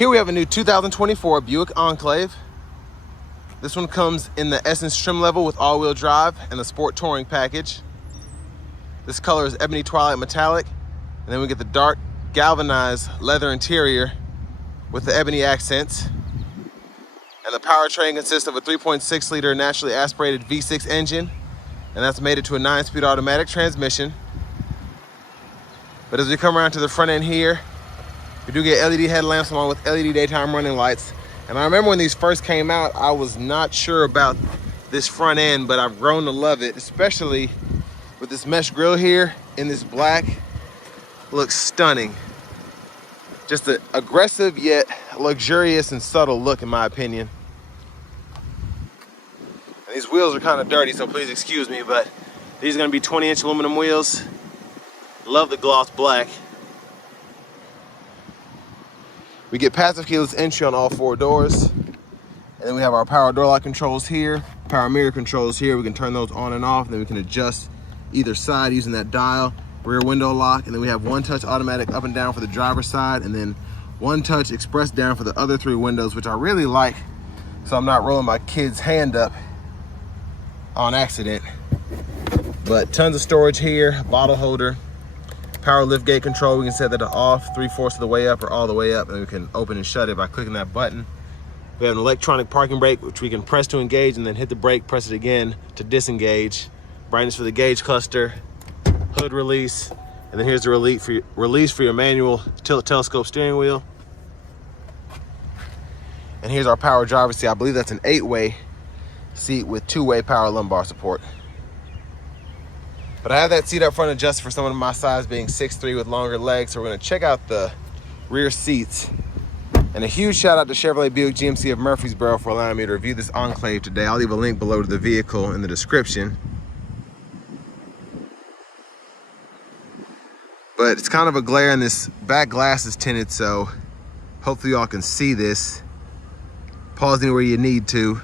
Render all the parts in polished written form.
Here we have a new 2024 Buick Enclave. This one comes in the Essence trim level with all-wheel drive and the Sport Touring package. This color is Ebony Twilight Metallic, and then we get the dark galvanized leather interior with the ebony accents. And the powertrain consists of a 3.6 liter naturally aspirated V6 engine, and that's mated to a 9-speed automatic transmission. But as we come around to the front end here, we do get LED headlamps along with LED daytime running lights. And I remember when these first came out, I was not sure about this front end, but I've grown to love it, especially with this mesh grille here in this black. Looks stunning. Just an aggressive yet luxurious and subtle look in my opinion. And these wheels are kind of dirty, so please excuse me, but these are gonna be 20-inch aluminum wheels. Love the gloss black. We get passive keyless entry on all 4 doors. And then we have our power door lock controls here, power mirror controls here. We can turn those on and off, and then we can adjust either side using that dial, rear window lock. And then we have 1-touch automatic up and down for the driver's side, and then 1-touch express down for the other 3 windows, which I really like, so I'm not rolling my kid's hand up on accident. But tons of storage here, bottle holder, power lift gate control. We can set that to off 3/4 of the way up or all the way up, and we can open and shut it by clicking that button. We have an electronic parking brake, which we can press to engage and then hit the brake, press it again to disengage. Brightness for the gauge cluster, hood release, and then here's the release for your manual tilt telescope steering wheel. And here's our power driver's seat. I believe that's an 8-way seat with 2-way power lumbar support. But I have that seat up front adjusted for someone of my size, being 6'3" with longer legs. So we're gonna check out the rear seats. And a huge shout out to Chevrolet Buick GMC of Murfreesboro for allowing me to review this Enclave today. I'll leave a link below to the vehicle in the description. But it's kind of a glare and this back glass is tinted, so hopefully y'all can see this. Pause anywhere you need to.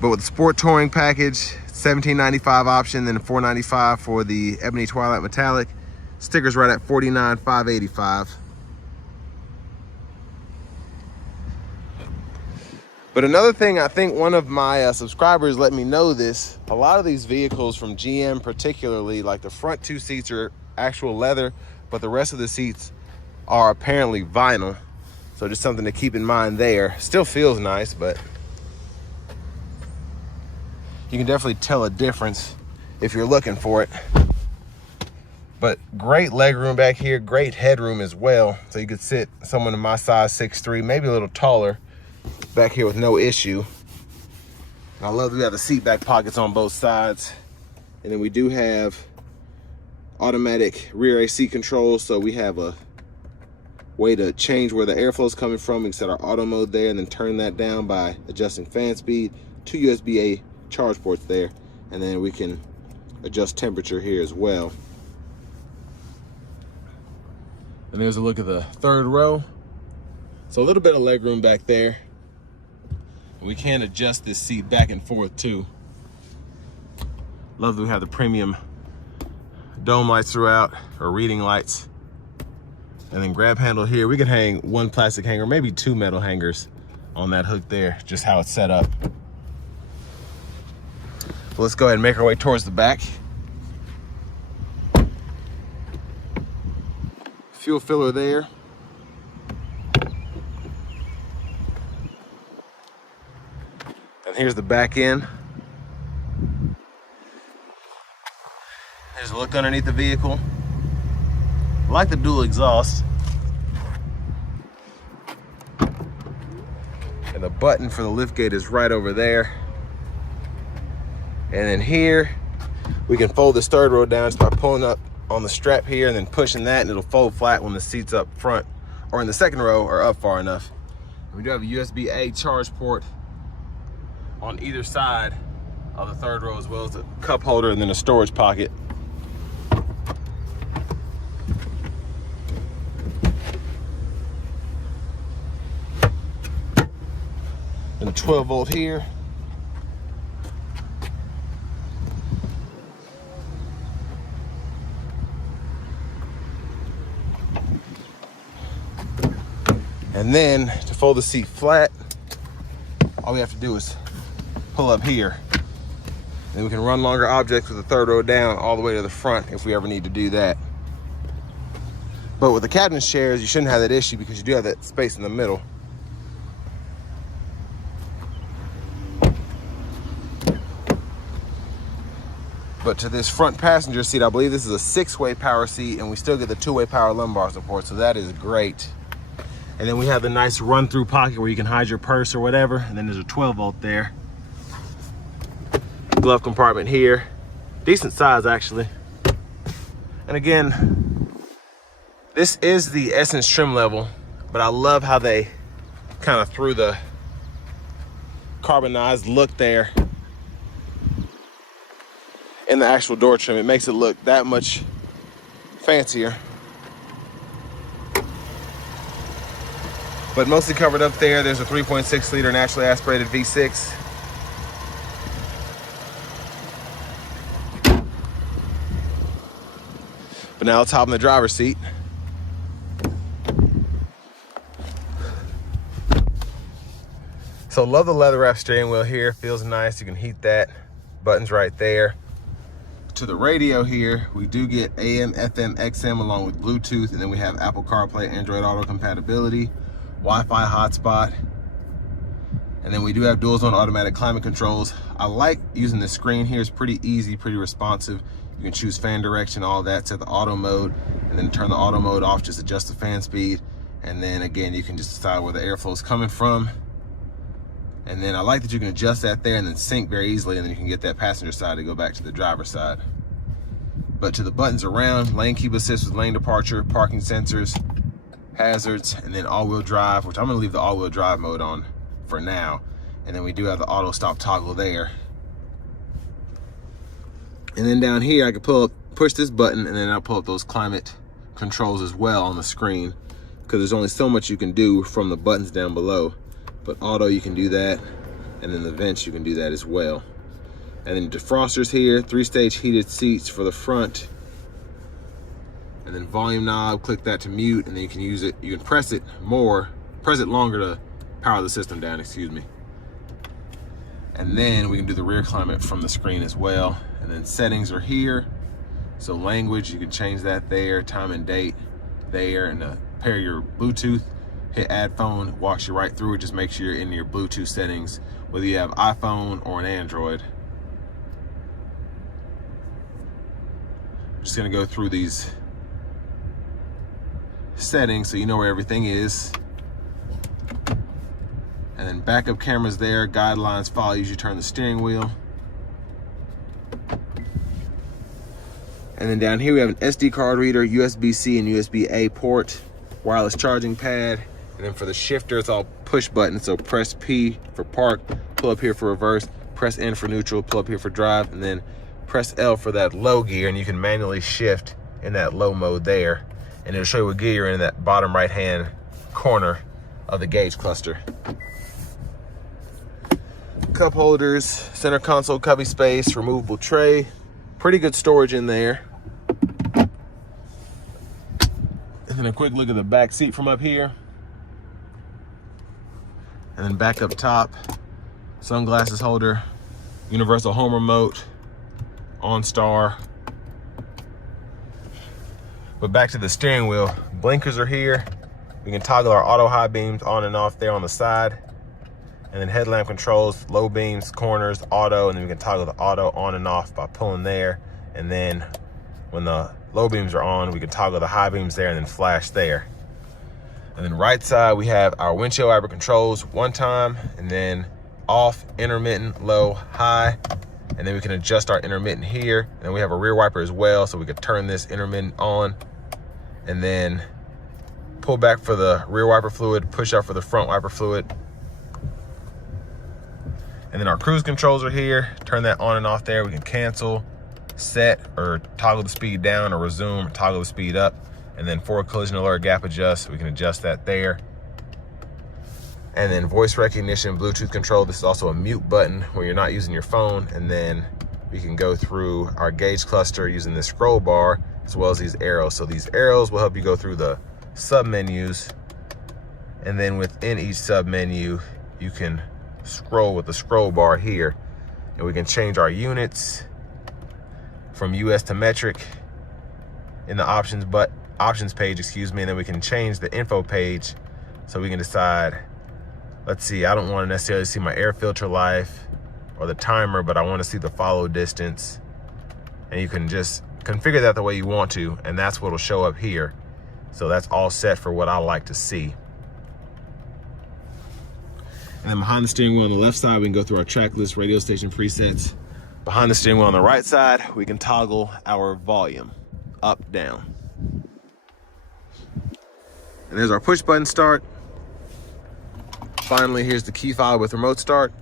But with the Sport Touring package, $17.95 option, then $4.95 for the Ebony Twilight Metallic. Stickers right at $49,585. But another thing, I think one of my subscribers let me know this. A lot of these vehicles from GM particularly, like the front 2 seats are actual leather, but the rest of the seats are apparently vinyl. So just something to keep in mind there. Still feels nice, but you can definitely tell a difference if you're looking for it. But great leg room back here, great headroom as well. So you could sit someone of my size, 6'3", maybe a little taller, back here with no issue. And I love that we have the seat back pockets on both sides. And then we do have automatic rear AC controls, so we have a way to change where the airflow is coming from. We can set our auto mode there and then turn that down by adjusting fan speed. 2 USB-A charge ports there, and then we can adjust temperature here as well. And there's a look at the 3rd row. So a little bit of leg room back there. We can adjust this seat back and forth too. Love that we have the premium dome lights throughout, or reading lights. And then grab handle here. We can hang 1 plastic hanger, maybe 2 metal hangers on that hook there, just how it's set up. So let's go ahead and make our way towards the back. Fuel filler there. And here's the back end. There's a look underneath the vehicle. I like the dual exhaust. And the button for the lift gate is right over there. And then here, we can fold this 3rd row down just by pulling up on the strap here and then pushing that, and it'll fold flat when the seats up front or in the 2nd row are up far enough. And we do have a USB-A charge port on either side of the 3rd row, as well as a cup holder and then a storage pocket. And a 12-volt here. And then to fold the seat flat, all we have to do is pull up here. Then we can run longer objects with the third row down all the way to the front if we ever need to do that. But with the captain's chairs, you shouldn't have that issue because you do have that space in the middle. But to this front passenger seat, I believe this is a 6-way power seat, and we still get the 2-way power lumbar support, so that is great. And then we have the nice run-through pocket where you can hide your purse or whatever, and then there's a 12-volt there. Glove compartment here. Decent size, actually. And again, this is the Essence trim level, but I love how they kind of threw the carbonized look there in the actual door trim. It makes it look that much fancier. But mostly covered up there, there's a 3.6 liter naturally aspirated V6. But now let's hop in the driver's seat. So love the leather wrap steering wheel here, feels nice. You can heat that, buttons right there. To the radio here, we do get AM, FM, XM along with Bluetooth, and then we have Apple CarPlay, Android Auto compatibility, Wi-Fi hotspot, and then we do have dual zone automatic climate controls. I like using the screen here. It's pretty easy, pretty responsive. You can choose fan direction, all that, set the auto mode, and then turn the auto mode off, just adjust the fan speed. And then again, you can just decide where the airflow is coming from. And then I like that you can adjust that there and then sync very easily, and then you can get that passenger side to go back to the driver's side. But to the buttons around, lane keep assist with lane departure, parking sensors, hazards, and then all-wheel drive, which I'm gonna leave the all-wheel drive mode on for now. And then we do have the auto stop toggle there. And then down here, I can push this button, and then I'll pull up those climate controls as well on the screen, because there's only so much you can do from the buttons down below. But auto, you can do that, and then the vents, you can do that as well. And then defrosters here, 3-stage heated seats for the front. And then volume knob, click that to mute, and then you can use it, you can press it longer to power the system down, excuse me. And then we can do the rear climate from the screen as well. And then settings are here. So language, you can change that there, time and date there, and pair your Bluetooth. Hit add phone, walks you right through it, just make sure you're in your Bluetooth settings, whether you have iPhone or an Android. I'm just gonna go through these settings so you know where everything is. And then backup cameras there, guidelines follow as you turn the steering wheel. And then down here we have an SD card reader, USB-C and USB-A port, wireless charging pad. And then for the shifter, it's all push buttons. So press P for park, pull up here for reverse, press N for neutral, pull up here for drive, and then press L for that low gear, and you can manually shift in that low mode there. And it'll show you what gear you're in that bottom right-hand corner of the gauge cluster. Cup holders, center console cubby space, removable tray, pretty good storage in there. And then a quick look at the back seat from up here. And then back up top, sunglasses holder, universal home remote, OnStar. But back to the steering wheel, blinkers are here. We can toggle our auto high beams on and off there on the side. And then headlamp controls, low beams, corners, auto, and then we can toggle the auto on and off by pulling there. And then when the low beams are on, we can toggle the high beams there and then flash there. And then right side, we have our windshield wiper controls, one time, and then off, intermittent, low, high. And then we can adjust our intermittent here. And then we have a rear wiper as well, so we could turn this intermittent on and then pull back for the rear wiper fluid, push out for the front wiper fluid. And then our cruise controls are here. Turn that on and off there. We can cancel, set, or toggle the speed down, or resume, or toggle the speed up. And then for collision alert gap adjust, we can adjust that there. And then voice recognition, Bluetooth control. This is also a mute button where you're not using your phone. And then we can go through our gauge cluster using this scroll bar, as well as these arrows. So these arrows will help you go through the sub menus And then within each sub menu, you can scroll with the scroll bar here, and we can change our units from US to metric in the options page, excuse me, and then we can change the info page so we can decide, let's see, I don't want to necessarily see my air filter life or the timer, but I want to see the follow distance. And you can just configure that the way you want to, and that's what'll show up here. So that's all set for what I like to see. And then behind the steering wheel on the left side, we can go through our track list, radio station presets. Behind the steering wheel on the right side, we can toggle our volume up, down. And there's our push button start. Finally, here's the key fob with remote start.